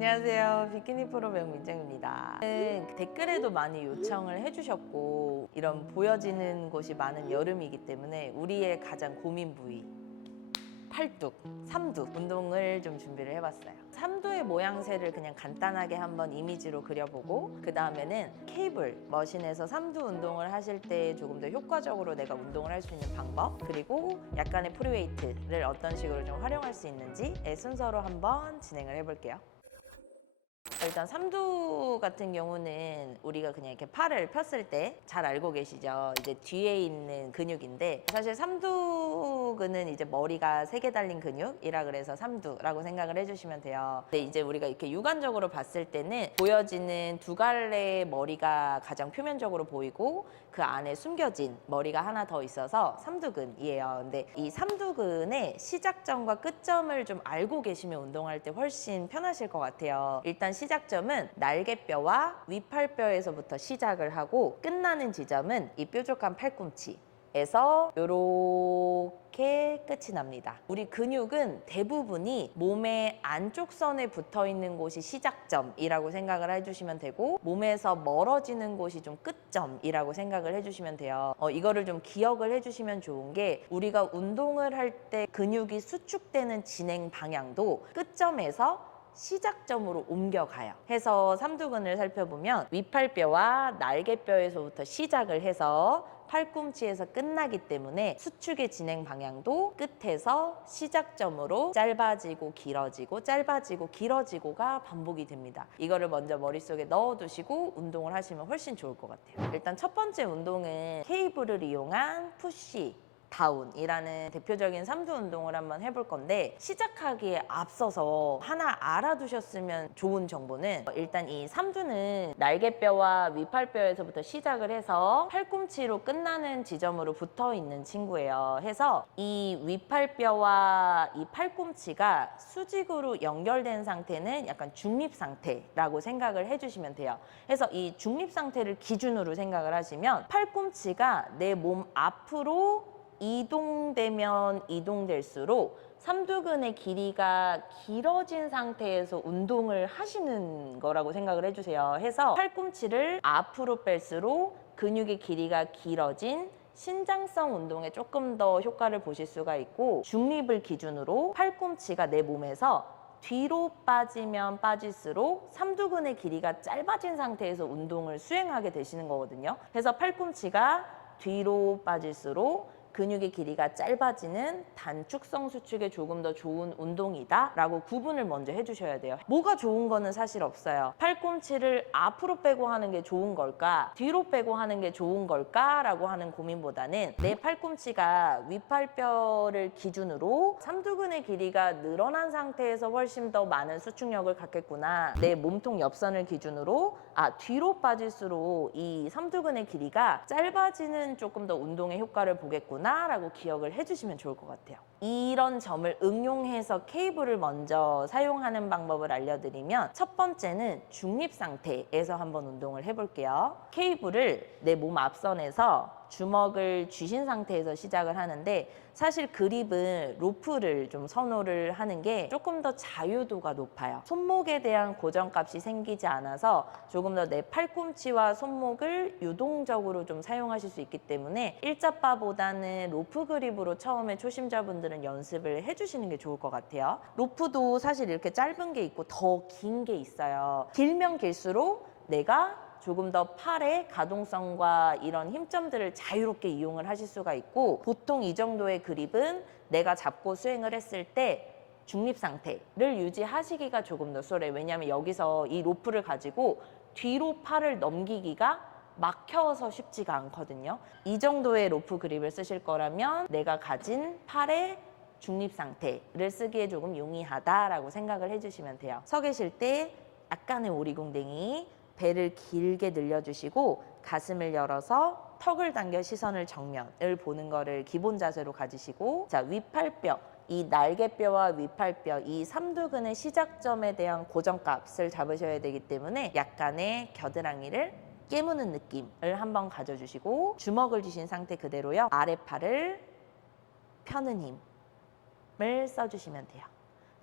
안녕하세요. 비키니 프로 배우 민정입니다. 댓글에도 많이 요청을 해주셨고 이런 보여지는 곳이 많은 여름이기 때문에 우리의 가장 고민 부위 팔뚝, 삼두 운동을 좀 준비를 해봤어요. 삼두의 모양새를 그냥 간단하게 한번 이미지로 그려보고 그 다음에는 케이블 머신에서 삼두 운동을 하실 때 조금 더 효과적으로 내가 운동을 할 수 있는 방법, 그리고 약간의 프리웨이트를 어떤 식으로 좀 활용할 수 있는지의 순서로 한번 진행을 해볼게요. 일단 삼두 같은 경우는 우리가 그냥 이렇게 팔을 폈을 때 잘 알고 계시죠? 이제 뒤에 있는 근육인데, 사실 삼두근은 이제 머리가 3개 달린 근육이라 그래서 삼두라고 생각을 해주시면 돼요. 근데 이제 우리가 이렇게 육안적으로 봤을 때는 보여지는 2갈래의 머리가 가장 표면적으로 보이고 그 안에 숨겨진 머리가 하나 더 있어서 삼두근이에요. 근데 이 삼두근의 시작점과 끝점을 좀 알고 계시면 운동할 때 훨씬 편하실 것 같아요. 일단 시작점은 날개뼈와 위팔뼈에서부터 시작을 하고 끝나는 지점은 이 뾰족한 팔꿈치에서 요렇게 끝이 납니다. 우리 근육은 대부분이 몸의 안쪽 선에 붙어 있는 곳이 시작점이라고 생각을 해주시면 되고, 몸에서 멀어지는 곳이 좀 끝점이라고 생각을 해주시면 돼요. 이거를 좀 기억을 해주시면 좋은 게, 우리가 운동을 할 때 근육이 수축되는 진행 방향도 끝점에서 시작점으로 옮겨가요. 해서 삼두근을 살펴보면 위팔뼈와 날개뼈에서부터 시작을 해서 팔꿈치에서 끝나기 때문에 수축의 진행 방향도 끝에서 시작점으로 짧아지고 길어지고 짧아지고 길어지고가 반복이 됩니다. 이거를 먼저 머릿속에 넣어두시고 운동을 하시면 훨씬 좋을 것 같아요. 일단 첫 번째 운동은 케이블을 이용한 푸시 다운이라는 대표적인 삼두 운동을 한번 해볼 건데, 시작하기에 앞서서 하나 알아두셨으면 좋은 정보는, 일단 이 삼두는 날개뼈와 위팔뼈에서부터 시작을 해서 팔꿈치로 끝나는 지점으로 붙어 있는 친구예요. 해서 이 위팔뼈와 이 팔꿈치가 수직으로 연결된 상태는 약간 중립 상태라고 생각을 해주시면 돼요. 해서 이 중립 상태를 기준으로 생각을 하시면 팔꿈치가 내 몸 앞으로 이동되면 이동될수록 삼두근의 길이가 길어진 상태에서 운동을 하시는 거라고 생각을 해주세요. 해서 팔꿈치를 앞으로 뺄수록 근육의 길이가 길어진 신장성 운동에 조금 더 효과를 보실 수가 있고, 중립을 기준으로 팔꿈치가 내 몸에서 뒤로 빠지면 빠질수록 삼두근의 길이가 짧아진 상태에서 운동을 수행하게 되시는 거거든요. 그래서 팔꿈치가 뒤로 빠질수록 근육의 길이가 짧아지는 단축성 수축에 조금 더 좋은 운동이다 라고 구분을 먼저 해주셔야 돼요. 뭐가 좋은 거는 사실 없어요. 팔꿈치를 앞으로 빼고 하는 게 좋은 걸까, 뒤로 빼고 하는 게 좋은 걸까 라고 하는 고민보다는, 내 팔꿈치가 위팔뼈를 기준으로 삼두근의 길이가 늘어난 상태에서 훨씬 더 많은 수축력을 갖겠구나, 내 몸통 옆선을 기준으로 뒤로 빠질수록 이 삼두근의 길이가 짧아지는 조금 더 운동의 효과를 보겠구나 라고 기억을 해주시면 좋을 것 같아요. 이런 점을 응용해서 케이블을 먼저 사용하는 방법을 알려드리면, 첫 번째는 중립 상태에서 한번 운동을 해볼게요. 케이블을 내 몸 앞선에서 주먹을 쥐신 상태에서 시작을 하는데, 사실 그립은 로프를 좀 선호를 하는 게 조금 더 자유도가 높아요. 손목에 대한 고정값이 생기지 않아서 조금 더 내 팔꿈치와 손목을 유동적으로 좀 사용하실 수 있기 때문에 일자바보다는 로프 그립으로 처음에 초심자분들은 연습을 해주시는 게 좋을 것 같아요. 로프도 사실 이렇게 짧은 게 있고 더 긴 게 있어요. 길면 길수록 내가 조금 더 팔의 가동성과 이런 힘점들을 자유롭게 이용을 하실 수가 있고, 보통 이 정도의 그립은 내가 잡고 수행을 했을 때 중립 상태를 유지하시기가 조금 더 수월해요. 왜냐하면 여기서 이 로프를 가지고 뒤로 팔을 넘기기가 막혀서 쉽지가 않거든요. 이 정도의 로프 그립을 쓰실 거라면 내가 가진 팔의 중립 상태를 쓰기에 조금 용이하다라고 생각을 해주시면 돼요. 서 계실 때 약간의 오리궁댕이, 배를 길게 늘려주시고 가슴을 열어서 턱을 당겨 시선을 정면을 보는 거를 기본 자세로 가지시고, 자, 위팔뼈, 이 날개뼈와 위팔뼈, 이 삼두근의 시작점에 대한 고정값을 잡으셔야 되기 때문에 약간의 겨드랑이를 깨무는 느낌을 한번 가져주시고, 주먹을 쥐신 상태 그대로요. 아랫팔을 펴는 힘을 써주시면 돼요.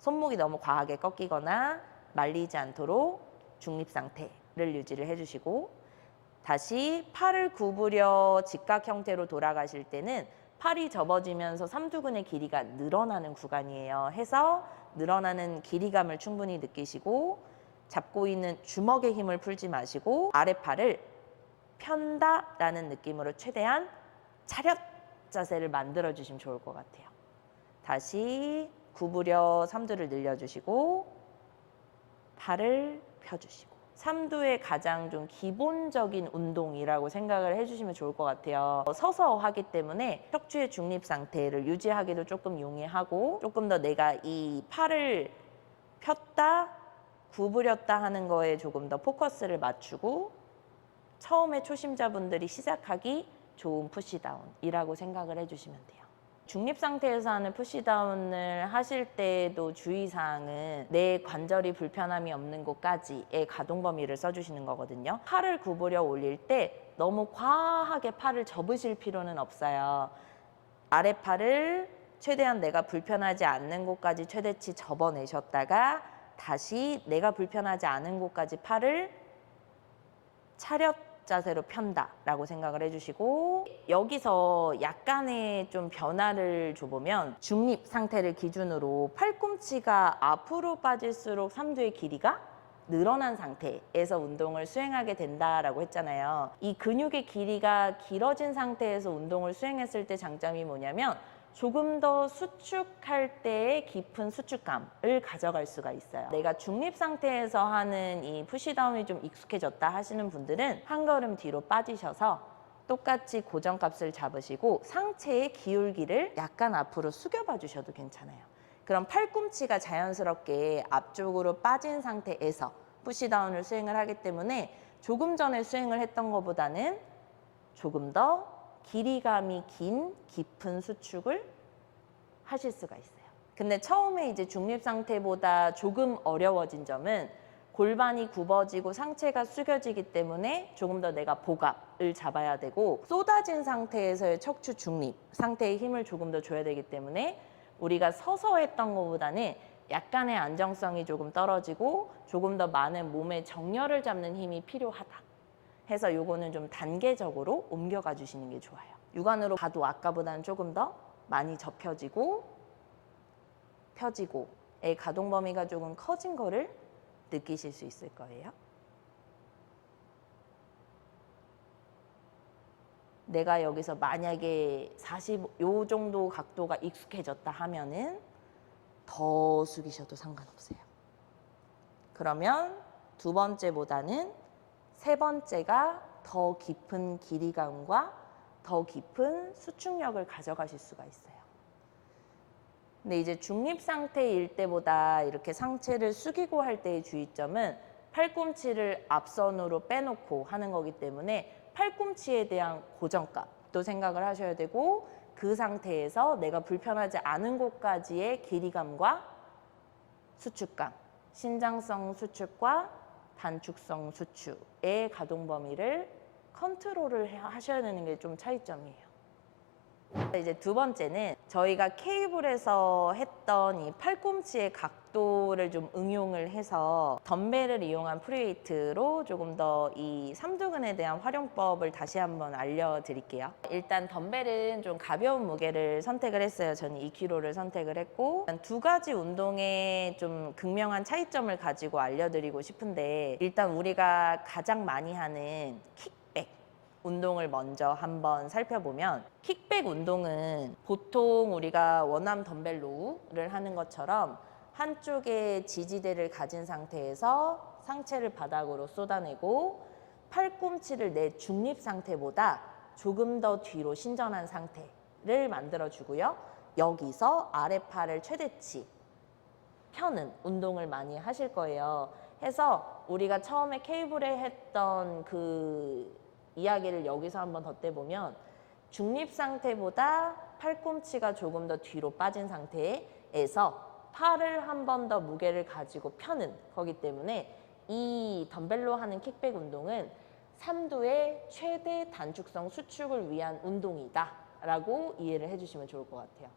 손목이 너무 과하게 꺾이거나 말리지 않도록 중립 상태를 유지를 해주시고, 다시 팔을 구부려 직각 형태로 돌아가실 때는 팔이 접어지면서 삼두근의 길이가 늘어나는 구간이에요. 해서 늘어나는 길이감을 충분히 느끼시고, 잡고 있는 주먹의 힘을 풀지 마시고 아랫팔을 편다라는 느낌으로 최대한 차렷 자세를 만들어 주시면 좋을 것 같아요. 다시 구부려 삼두를 늘려주시고 팔을 펴주시고, 삼두의 가장 좀 기본적인 운동이라고 생각을 해주시면 좋을 것 같아요. 서서 하기 때문에 척추의 중립 상태를 유지하기도 조금 용이하고, 조금 더 내가 이 팔을 폈다 구부렸다 하는 거에 조금 더 포커스를 맞추고 처음에 초심자분들이 시작하기 좋은 푸시다운이라고 생각을 해주시면 돼요. 중립 상태에서 하는 푸시다운을 하실 때도 주의사항은 내 관절이 불편함이 없는 곳까지의 가동 범위를 써주시는 거거든요. 팔을 구부려 올릴 때 너무 과하게 팔을 접으실 필요는 없어요. 아랫팔을 최대한 내가 불편하지 않는 곳까지 최대치 접어내셨다가 다시 내가 불편하지 않은 곳까지 팔을 차렷 자세로 편다라고 생각을 해주시고, 여기서 약간의 좀 변화를 줘보면 중립 상태를 기준으로 팔꿈치가 앞으로 빠질수록 삼두의 길이가 늘어난 상태에서 운동을 수행하게 된다라고 했잖아요. 이 근육의 길이가 길어진 상태에서 운동을 수행했을 때 장점이 뭐냐면 조금 더 수축할 때의 깊은 수축감을 가져갈 수가 있어요. 내가 중립 상태에서 하는 이 푸시다운이 좀 익숙해졌다 하시는 분들은 한 걸음 뒤로 빠지셔서 똑같이 고정값을 잡으시고 상체의 기울기를 약간 앞으로 숙여봐 주셔도 괜찮아요. 그럼 팔꿈치가 자연스럽게 앞쪽으로 빠진 상태에서 푸시다운을 수행을 하기 때문에 조금 전에 수행을 했던 것보다는 조금 더 길이감이 긴 깊은 수축을 하실 수가 있어요. 근데 처음에 이제 중립 상태보다 조금 어려워진 점은 골반이 굽어지고 상체가 숙여지기 때문에 조금 더 내가 복압을 잡아야 되고, 쏟아진 상태에서의 척추 중립 상태의 힘을 조금 더 줘야 되기 때문에 우리가 서서 했던 것보다는 약간의 안정성이 조금 떨어지고 조금 더 많은 몸의 정렬을 잡는 힘이 필요하다 해서 요거는 좀 단계적으로 옮겨가 주시는 게 좋아요. 육안으로 봐도 아까보다는 조금 더 많이 접혀지고 펴지고의 가동 범위가 조금 커진 거를 느끼실 수 있을 거예요. 내가 여기서 만약에 40요 정도 각도가 익숙해졌다 하면은 더 숙이셔도 상관없어요. 그러면 두 번째보다는 세 번째가 더 깊은 길이감과 더 깊은 수축력을 가져가실 수가 있어요. 근데 이제 중립 상태일 때보다 이렇게 상체를 숙이고 할 때의 주의점은 팔꿈치를 앞선으로 빼놓고 하는 거기 때문에 팔꿈치에 대한 고정값도 생각을 하셔야 되고, 그 상태에서 내가 불편하지 않은 곳까지의 길이감과 수축감, 신장성 수축과 단축성 수축의 가동 범위를 컨트롤을 하셔야 되는 게 좀 차이점이에요. 이제 두 번째는 저희가 케이블에서 했던 이 팔꿈치의 각도를 좀 응용을 해서 덤벨을 이용한 프리웨이트로 조금 더 이 삼두근에 대한 활용법을 다시 한번 알려드릴게요. 일단 덤벨은 좀 가벼운 무게를 선택을 했어요. 저는 2kg를 선택을 했고, 두 가지 운동에 좀 극명한 차이점을 가지고 알려드리고 싶은데, 일단 우리가 가장 많이 하는 킥백 운동을 먼저 한번 살펴보면, 킥백 운동은 보통 우리가 원암 덤벨 로우를 하는 것처럼 한쪽에 지지대를 가진 상태에서 상체를 바닥으로 쏟아내고 팔꿈치를 내 중립 상태보다 조금 더 뒤로 신전한 상태를 만들어주고요. 여기서 아랫팔을 최대치 펴는 운동을 많이 하실 거예요. 해서 우리가 처음에 케이블에 했던 그 이야기를 여기서 한번 덧대보면, 중립 상태보다 팔꿈치가 조금 더 뒤로 빠진 상태에서 팔을 한 번 더 무게를 가지고 펴는 거기 때문에 이 덤벨로 하는 킥백 운동은 삼두의 최대 단축성 수축을 위한 운동이다 라고 이해를 해주시면 좋을 것 같아요.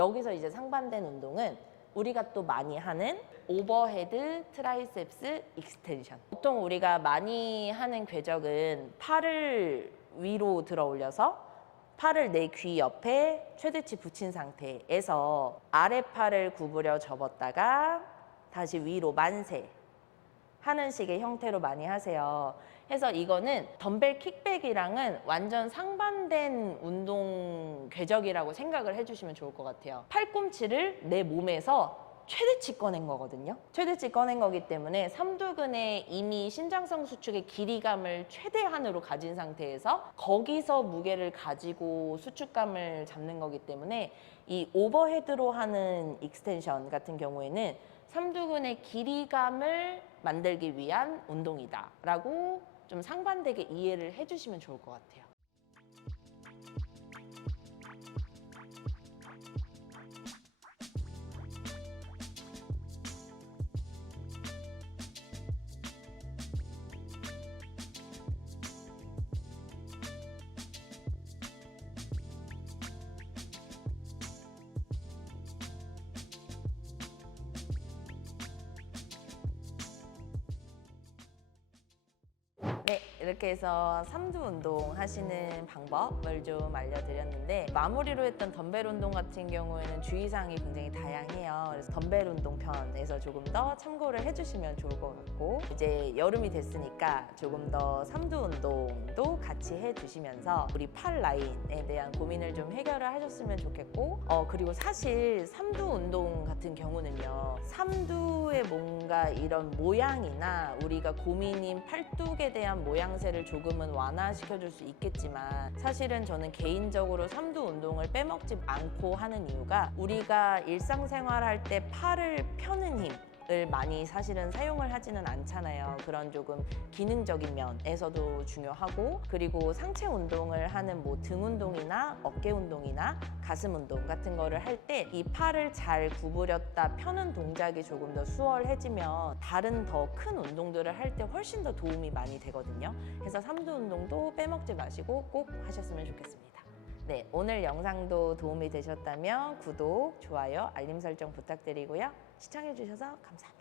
여기서 이제 상반된 운동은 우리가 또 많이 하는 오버헤드 트라이셉스 익스텐션. 보통 우리가 많이 하는 궤적은 팔을 위로 들어 올려서 팔을 내 귀 옆에 최대치 붙인 상태에서 아랫팔을 구부려 접었다가 다시 위로 만세 하는 식의 형태로 많이 하세요. 해서 이거는 덤벨 킥백이랑은 완전 상반된 운동 궤적이라고 생각을 해주시면 좋을 것 같아요. 팔꿈치를 내 몸에서 최대치 꺼낸 거거든요. 최대치 꺼낸 거기 때문에 삼두근에 이미 신장성 수축의 길이감을 최대한으로 가진 상태에서 거기서 무게를 가지고 수축감을 잡는 거기 때문에 이 오버헤드로 하는 익스텐션 같은 경우에는 삼두근의 길이감을 만들기 위한 운동이다라고 좀 상반되게 이해를 해주시면 좋을 것 같아요. 네, 이렇게 해서 삼두 운동 하시는 방법을 좀 알려드렸는데 마무리로 했던 덤벨 운동 같은 경우에는 주의사항이 굉장히 다양해요. 그래서 덤벨 운동 편에서 조금 더 참고를 해주시면 좋을 것 같고 이제 여름이 됐으니까 조금 더 삼두 운동도 같이 해주시면서 우리 팔 라인에 대한 고민을 좀 해결을 하셨으면 좋겠고 그리고 사실 삼두 운동 같은 경우는요. 삼두의 뭔가 이런 모양이나 우리가 고민인 팔뚝에 대한 모양새를 조금은 완화시켜줄 수 있겠지만 사실은 저는 개인적으로 삼두 운동을 빼먹지 않고 하는 이유가 우리가 일상생활 할 때 팔을 펴는 힘을 많이 사실은 사용을 하지는 않잖아요. 그런 조금 기능적인 면에서도 중요하고 그리고 상체 운동을 하는 뭐 등 운동이나 어깨 운동이나 가슴 운동 같은 거를 할 때 이 팔을 잘 구부렸다 펴는 동작이 조금 더 수월해지면 다른 더 큰 운동들을 할 때 훨씬 더 도움이 많이 되거든요. 그래서 삼두 운동도 빼먹지 마시고 꼭 하셨으면 좋겠습니다. 네, 오늘 영상도 도움이 되셨다면 구독, 좋아요, 알림 설정 부탁드리고요. 시청해주셔서 감사합니다.